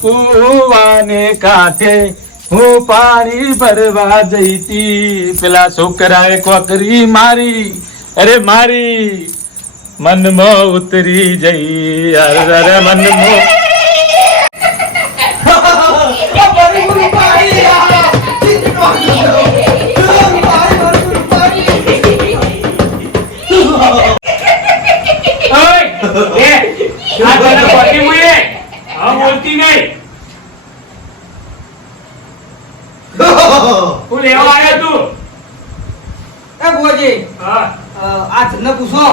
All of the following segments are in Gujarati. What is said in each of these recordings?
કુવાને કાંઠે હું પાણી ભરવા જઈતી પેલા છોકરાએ કોકરી મારી અરે મારી મનમાં ઉતરી જઈ અરે અરે મનમાં ઓય, એ, આ તને પતિ મુએ. હવે બોલતી નહીં. તું લેવા આવ્યો તું? એ બુઆજી હા, અ, આ ધનને પૂછો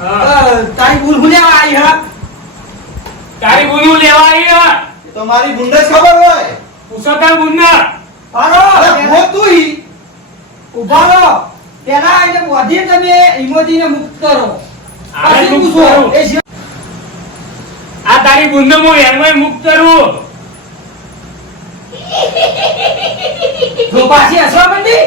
હા. અ, તારી ભૂલ હું લેવા આવી હા તારી બુનું લેવા આવી હે? તમારી બુંડે જ ખબર હોય પૂછો તાર બુનને. પાડો અરે પેલા- હું તું ઈ. ઊભા પેલા એને બોધી તમે ઈમોજીને મુક્ત કરો પછી પૂછો એ આ તારી બુનને હું હેરવાય મુક્ત કરું. જો પાછી હસવા માંડી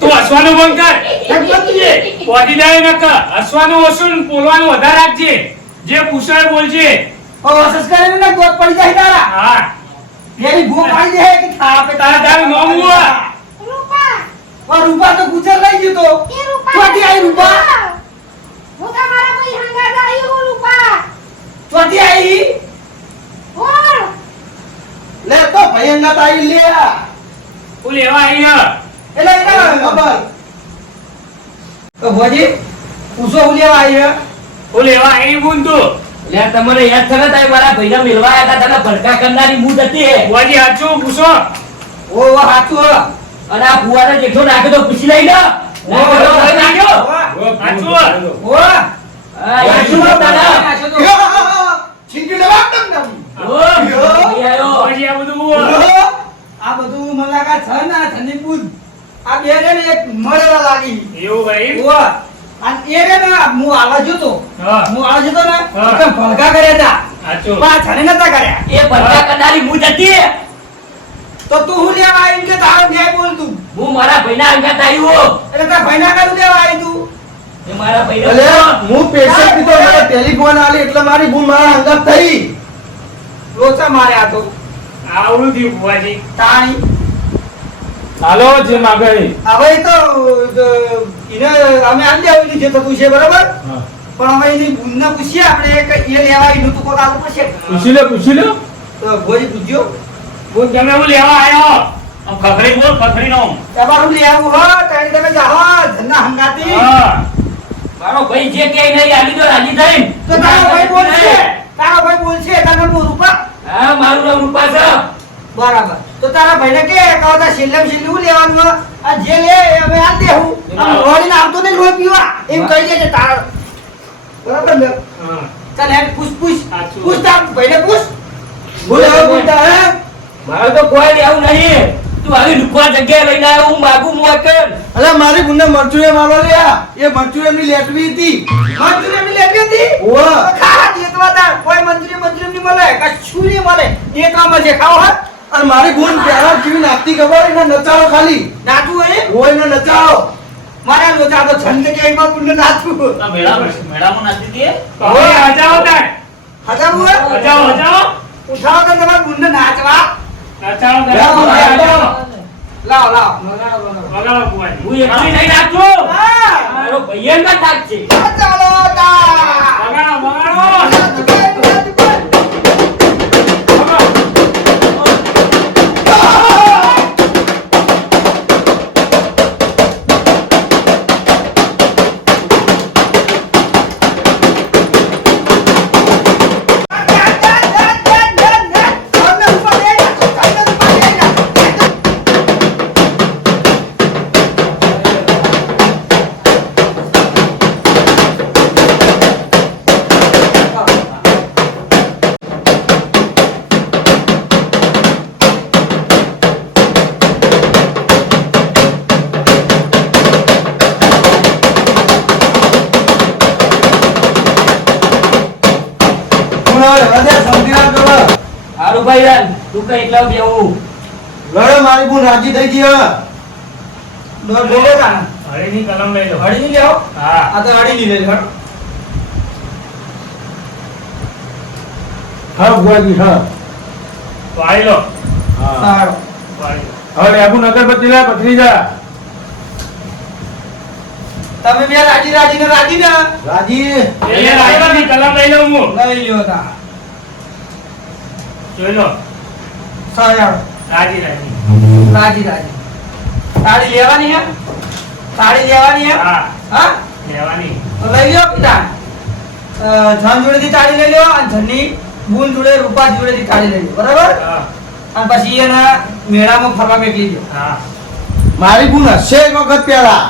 તું હસવાનું બંધ કર. એક બદલીએ. પોતી ન કર. હસવાનું ઓછું બોલવાનું વધારે રાખજે. જે પૂછો બોલજે. હસસ કરીને ને ગોત પડી જાય તારા હા. એની ભૂખ આવી જાય કે ખા આપે તારા તારું નામ હું હે? રૂપા તો ગુજર લઈ ગયો તો એ રૂપા ચોથી આવી રૂપા હું તમારા કોઈ હંગાત આવી હું રૂપા ચોથી આવી બોલ લે તો ભયંકર તાઈ લે તું લેવા હે. એટલે એને ખબર તો ભોજી પૂછો હું લેવા આવી હે લેવા આવી બુન તું. લે તમને યાદ છે ને તારી મારા ભાઈને મિલવા આવ્યા હતા તને ભડકા કરનારી મૂડ હતી. બુઆજી સાચું પૂછો. ઓ હાચું હે અને આ ફુવાને જેઠો નાખ્યો તો પૂછી લઈ લો. ઓ નાખ્યો હે? ઓ આછો એ છીંકી લેવા દમ ઓ, આયો. આ બધું હું. આ બધું મલાકા છે ને ઠંડી બુધ. આ બે રે ને એક મરેલા લાગી. એવું ભાઈ ઓ અને એ રે ને હું આવા જોતો હા. હું આવા જોતો ને ભડકા કર્યા હતા છને નતા કર્યા. એ ભલકા કરનારી હું હતી. એ. તો તું હું લેવા આવી કે તારો ન્યાય બોલ તું. હું મારા ભાઈના અંગાત આવ્યો એટલે તારા ભાઈના કાઢું લેવા આવી તું? એ મારા ભાઈ એટલે હું પેશન્ટ દીધો મને ટેલિફોન આલી એટલે મારી ભૂલ મારા અંગત થઈ. લોચા માર્યા તો. આવડું થયું બુઆજી. તાણી. હાલો જે માગે હવે તો તો એને અમે આમ દેવું છે થતું છે બરાબર? પણ અમે એની ભૂલ પૂછીએ આપણે કે એ લેવા આવ્યું તું કોક આવું પડશે પૂછી લે પૂછી લે. તો ભોજી પૂછ્યો બુન તમે હું લેવા આવ્યો? આમ ખખડી બોલ ખખડી નો તમારું લેવું હો તારી તમે જાહો ધંધા હંગાતી. મારો ભાઈ જે કે નહીં આલી તો રાજી થઈ તો તારો ભાઈ બોલશે. તારો ભાઈ બોલશે તારો નું રૂપા. હા મારું નામ રૂપા છે. બરાબર. તો તારા ભાઈને કે કહો તા છેલ્લે લેવાનું? આ જે લે હવે અમે આ દેહું આમ રોડીને આવતો નહીં લોહી પીવા. એમ કહી દેજે તારા. બરાબર ને? હા. ચાલ એમ પૂછ પૂછ. પૂછ તાર ભાઈને પૂછ. બોલે હવે બોલતા હે મારે તો કોઈ લેવું નહીં. તું આવી લુકવા જગ્યાએ લઈને આવ્યો હું માગું મોકલ અરે મારી બુનને મરચુએ મારવા લ્યા. એ મરચુએ એમની લેટવી હતી. મંજૂરી એમની લેટવી હતી? ઓ ખા દેતવા કોઈ મંત્રી મંત્રી ની મળે કશું ની મળે દેતવામાં છે ખાવ હા? અને મારી બુન પહેલા કેવી નાખતી ખબર એને નચાવો ખાલી. નાચું એ? હોય ને નચાવો મારા લોચા તો છંદ કે એમાં કુંડ નાચું તો હવે હજાવો તાર. હજાવું? હજાવો, હજાવો. ઉઠાવો તો તમારા ગુંડ નાચવા. લાવો, લાવો. વગાડો, બુઆજી. હું એકલી નહીં નાખું હા! મારો ભાઈ ના ચાલો વગાડો, વગાડો. હારું ભાઈ યાર તું કઈ એકલા બેવું લડો મારી બુન રાજી થઈ ગઈ હવે બોલો તાના હળીની કલમ લઈ લો. હળી ની લેવો? હા. આ તો હળી ની લેજો હા ભુવાજી હા. વાળી લો. હા. સારું. હવે આબુ અગરબત્તી લે જા. તમે બે રાજી રાજી ને રાજી ને. રાજી? એ રાજી ની કલમ લઈ લઉં હું. લઈ લ્યો તા જોઈ લો. સારું રાજી રાજી. રાજી રાજી. સાડી લેવાની હે? સાડી લેવાની હે? હા. હા? લેવાની. તો લઈ લ્યો પિતા. ધન જોડેથી તાળી લઈ લ્યો અને ધનની બૂન જોડે રૂપા જોડેથી તાળી લઈ લ્યો. બરાબર? હા. અને પછી એને મેળામાં ફરવા મેકલી દો હા. મારી બુન હશે એક વખત પેલા.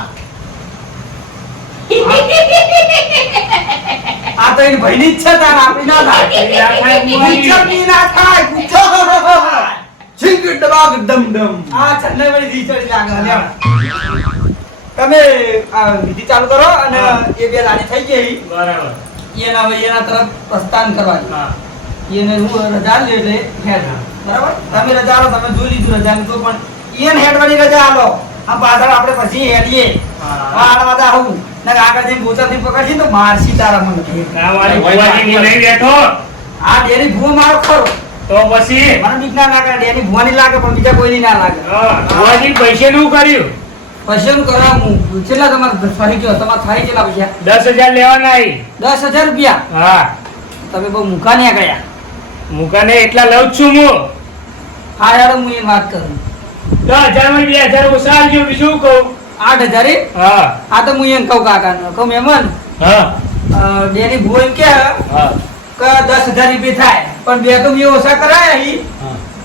આ તો એની ભાઈની જ છે તાર આપણી ના થાય. એ ના થાય, ગુજ્જર. છીંક ડબાક ડમ ડમ. આ છન્ને વળી રીચડી લાગે લ્યો. તમે આ વિધિ ચાલુ કરો અને એ બે લાડી થઈ ગઈ. બરાબર. એના હવે એના તરફ પ્રસ્થાન કરવાની. હા. એને હું રજા લે એટલે હેડ બરાબર? તમે રજા આલો તમે જોઈ લીધું રજા તો પણ એને હેડ વાળી રજા આલો આ પાછળ આપણે પછી હેડીએ. હા. આડ વાદા આવું ને આગળ જઈને ગોચરથી પકડશી તો મારશી તારા મને. ના વાળી બુઆજી નહીં બેઠો. આ ડેરી ભૂવો મારો ખરો. તો પછી? મને બીક ના લાગે ડેરી ભૂવાની લાગે પણ બીજા કોઈની ના લાગે. હા, પૈસે નું કર્યું? પછી એમ કરા હું કેટલા તમારે ફરી ગયો તમારે ફરી કેટલા પૈસા? દસ હજાર લેવાના ઈ. દસ હજાર રૂપિયા? હા. તમે બહુ મૂકા નહીં ગયા. મુકાને એટલા લઉં છું હું. હા યાર હું એ વાત કરું. દસ હજારમાં બે હજાર ઓછા આલજો બીજું કહું? આઠ હજાર? હા. આ તો હું એમ કહું કાકા કહું મહેમાન હા. અ, ભૂ એમ કે દસ હજાર રૂપિયા થાય. પણ બે તો મેં ઓછા કરાયા.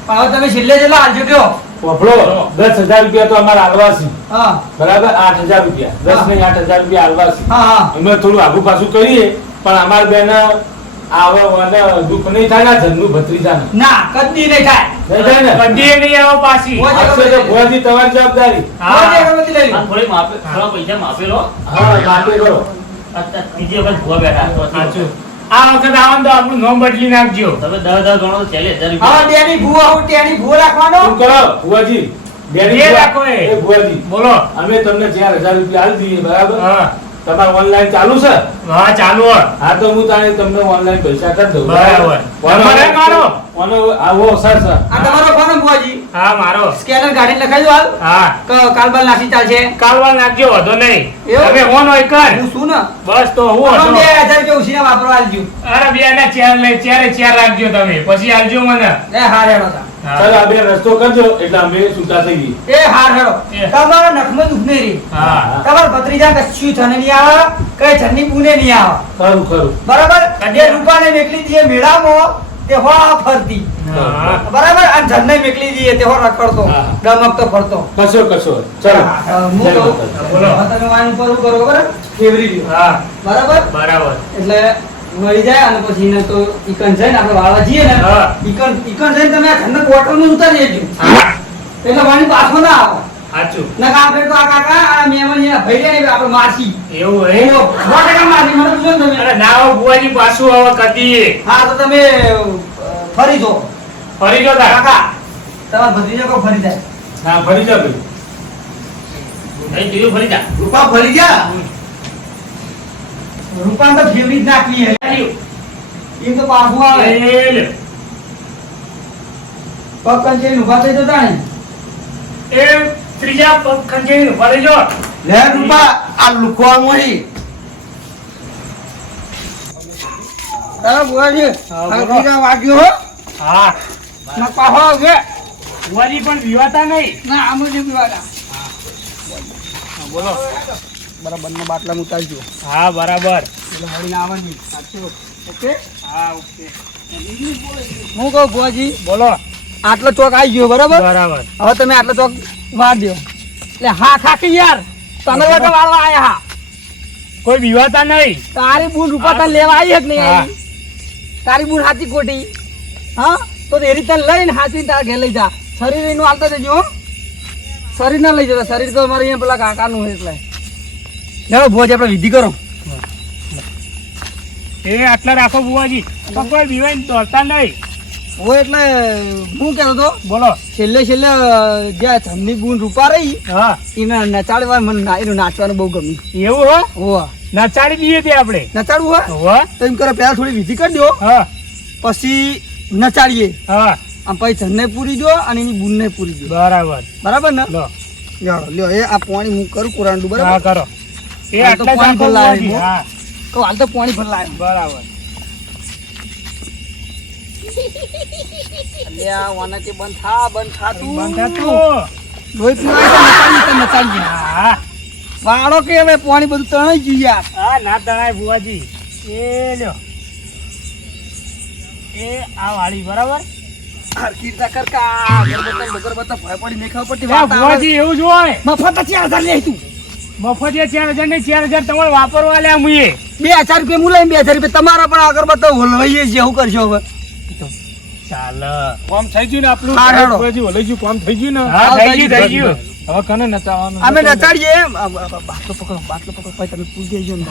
પણ હવે તમે છેલ્લે જેટલા હાલજો કયો વફડો દસ હજાર રૂપિયા તો અમારા આલવાસી હા. બરાબર? આઠ હજાર રૂપિયા. દસ ને આઠ હજાર રૂપિયા આલવાસી હા હા. અમે થોડું આગુ પાછું કરીએ પણ અમારે બેન આવો અને દુઃખ નહીં થાય ને જન્મનું ભત્રીજાને. ના કદી નહીં થાય. નહીં થાય ને? કદી નહીં આવો પાછી. ઓય. તો ભુવાજી તમારી જવાબદારી. હા. રોજ લઈ લો. થોડી માપે થોડા પૈસા માપેલો હા માપે કરો. બીજી વખત ભૂવા બેઠા તો સાચું. આ વખત આવો તો આપણું નામ બદલી નાખજો. તમે દસ દસ ગણો તો ચાલીસ હજાર હવે રૂપિયા ડેરી ભૂવો હું ડેરી ભૂવો રાખવાનો? શું કરો ભુવાજી? ડેરી રાખો એ. ભુવાજી. બોલો. અમે તમને ચાર હજાર રૂપિયા આલી દઈએ બરાબર? હા. તમારે ઓનલાઈન ચાલુ છે હા ચાલુ હો. તો હું તારે તમને ઓનલાઈન પૈસા કરી દઉં બરાબર. ઓનો- નંબર ઓનો આવો સર સર. આ તમારો ફોન બુઆજી. હા મારો. સ્કેનર કાઢીને લખાઈ દો હાલ. હા. કાલબાલ નાસી ચાલશે. કાલવા નાખજો વધો નહીં. એવું? તમે હોય કર. હું શું ને? બસ તો હું હતો. હજાર રૂપિયા ઉછીને વાપરવા આલજો અરે બે ના ચાર લઈ ચારે ચાર રાખજો તમે. પછી આલજો મને. એ હાર હેડો તા. આ બે રસ્તો કરજો એટલે અમે છૂટા થઈ ગઈ એ હાર હેડો. તમારો નખમાં દુખ નહીં હા. તમારા ભત્રીજા કશું થને નહીં આવે કઈ છન્ની પૂને નહીં આવે. ખરું ખરું. બરાબર? જે રૂપાને દીએ મેળામાં તે હો. ફરતી. બરાબર? અને જનને મેકલી દીએ તે હો રખડતો. હા. ગમકતો ફરતો. કશો કશો. ચલો. હા, કહું, બોલો. તમે વાન ઉપર શું કરો ખબર ફેવરી. હા. બરાબર? બરાબર. એટલે મળી જાય અને પછી ને તો ઈકન જઈને આપણે વાળવા જઈએ ને. ઈકન ઈકન જઈને તમે આ જનને બોટલમાં ઉતારી દેજો. એટલે વાણી પાછો ના આવે. સાચું. ના આપણે તો આ કાકા આ મેમન એ ભઈ આપણે માસી એવું હે? ઓ ટકા માસી મને પૂછો તમે અરે ના હો બુઆજી પાછું કદી હા તો તમે ફરી જો. ફરી જો કાકા તમાર ભત્રીજો કો ફરી જાય. હા ફરી જા ભાઈ નહીં જોયું ફરી જા. રૂપા ફરી જા રૂપા તો ફેવરિટ નાખી હે એમ તો પાછું આવે. એ. પગ કંચે ઊભા થઈ જતા ને. એ ત્રીજા પગ ખંજેરી ફરી જો. લે રૂપા આ લુખવાનું અહીં તારા બુવાજી હા, બોલો. વાગ્યો હો. હા. ના પાહો આવશે બુવાજી પણ પીવાતા નહીં. ના આમ જ પીવાના. બોલો. બરાબર બાટલા ઉતારજો. હા બરાબર. એટલે હળીને આવવાની. સાચું. ઓકે? હા ઓકે. હું કહું બુવાજી? બોલો. આટલો ચોક આવી ગયો બરાબર? બરાબર. હવે તમે આટલો ચોક વાર દો એટલે હા ખાકી યાર. તમે તો વાળવા આયા હા. કોઈ બીવાતા નહીં. તારી બુન રૂપા તને લેવા આવી જ નહીં. તારી બુન હાથી ખોટી. હા? તો એ રીતે લઈને હાથી તાર ઘેર લઈ જા. શરીર એનું હાલતા જજો શરીર ના લઈ જતા. શરીર તો અમારે અહીંયા પેલા કાકાનું એટલે. ચાલો ભોજ આપણે વિધિ કરો. એ આટલા રાખો બુવાજી કોઈ પીવાય દોડતા નહીં. ઓ એટલે હું કહેતો હતો બોલો. છેલ્લે છેલ્લે જે જમની બુન રૂપા રહી હા. એને નચાડવા મને ના- એનું નાચવાનું બહુ ગમ્યું. એવું હો? હોવા. નચાડી દઈએ તે આપણે. નચાડવું હોય? હોવા. તો એમ કરો પહેલા થોડી વિધિ કરી દો. હા. પછી નચાડીએ. હા. આમ પછી ધનને પૂરી દો અને એની બુનને પૂરી દો. બરાબર. બરાબર ને? લો. લ્યો લ્યો એ આ પાણી હું કરું કુરાંડું હા કરો. એ તો આટલા પાણી ભરલા હા. તો હાલ તો પાણી ભરલાય બરાબર. અલ્યા વાના બંધ થા બંધ થા બંધ થતું. લોહી પીવાય તો નચાડી તો હા. વાળો કે હવે પાણી બધું તણાઈ ગયું યાર. હા ના તણાય ભુવાજી. એ લ્યો. એ આ વાળી બરાબર? ગરબતા ગરબતા ભય પડી નહીં ખબર પડતી એવું જ હોય. મફત ચાર હજાર લે તું. મફત ચાર હજાર ને ચાર હજાર તમારે વાપરવા લ્યા મુએ. બે હજાર રૂપિયા હું લઈને બે હજાર રૂપિયા તમારા પણ અગરબત્તો હોલવાઈએ છે શું કરશો હવે? ચાલ. કામ થઈ ગયું ને આપણું? હા, ઓલે ગયું, કામ થઈ ગયું ને? હા થઈ ગયું થઈ ગયું. હવે કને નચાવવાનું? અમે નચાડીએ એમ. આ, આ, આ, બાટલો પકડો બાટલો પકડો ભાઈ તમે પૂરી દેજો ને.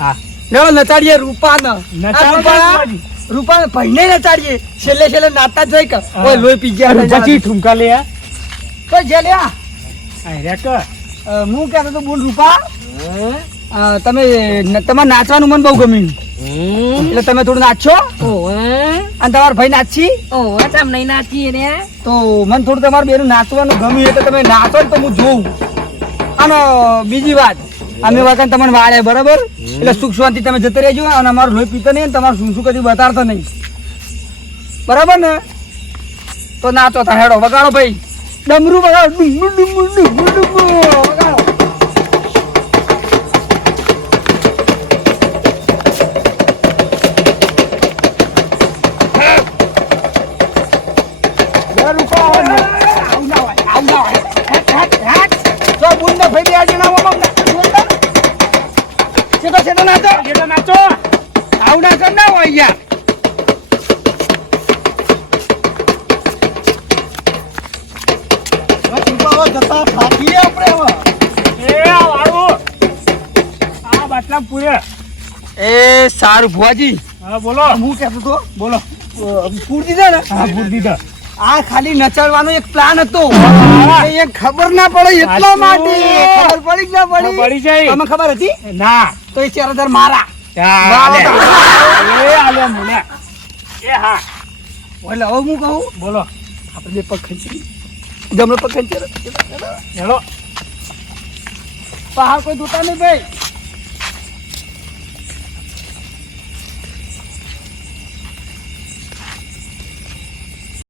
હા? લેવો નચાડીએ રૂપાને. નચાડો રૂપા- ભાઈને નચાડીએ. છેલ્લે છેલ્લે નાતા જોઈ કે. ઓય લોહી પી ગયા પછી ઠુમકા લે આ. તો જે અ, હું કહેતો તો બોલ રૂપા. તમે તમારે નાચવાનું મન બહુ ગમ્યું. એટલે તમે થોડું નાચશો અને તમારા ભાઈ નાચી? તો મને થોડું તમારું બેનું નાચવાનું ગમ્યું એટલે તમે નાચો ને તો હું જોઉં. અને બીજી વાત અમે વખત તમને વાળે બરાબર? એટલે સુખ શાંતિ તમે જતા રહેજો અને અમારું લોહી પીતો નહીં તમારું શું શું કદી બતાડતો નહીં. બરાબર ને? તો નાચો તા હેડો. વગાડો ભાઈ. ડમરું વગાડો. ડુંગુ ડુંગુ ડુંગુ ડુંગુ જતા થાકીએ આપણે એ વાળું આ બાટલા પૂરે. એ સારું ભુવાજી. હા બોલો. હું કહેતો તો બોલો. પૂર દીધા ને? હા પૂર દીધા. આ ખાલી નચાડવાનો એક પ્લાન હતો. એ ખબર ના પડે એટલા. માટે. ખબર પડી ના પડી? પડી જાય. તમને ખબર હતી? ના. તો એ ચાર હજાર મારા એ આલે મુલ્યા એ હા. ઓલે હવે હું કહું? બોલો. આપણે બે પગ ખેંચી જમણો ખેંચી હેલો. પહાડ કોઈ દુતા નહીં ભાઈ.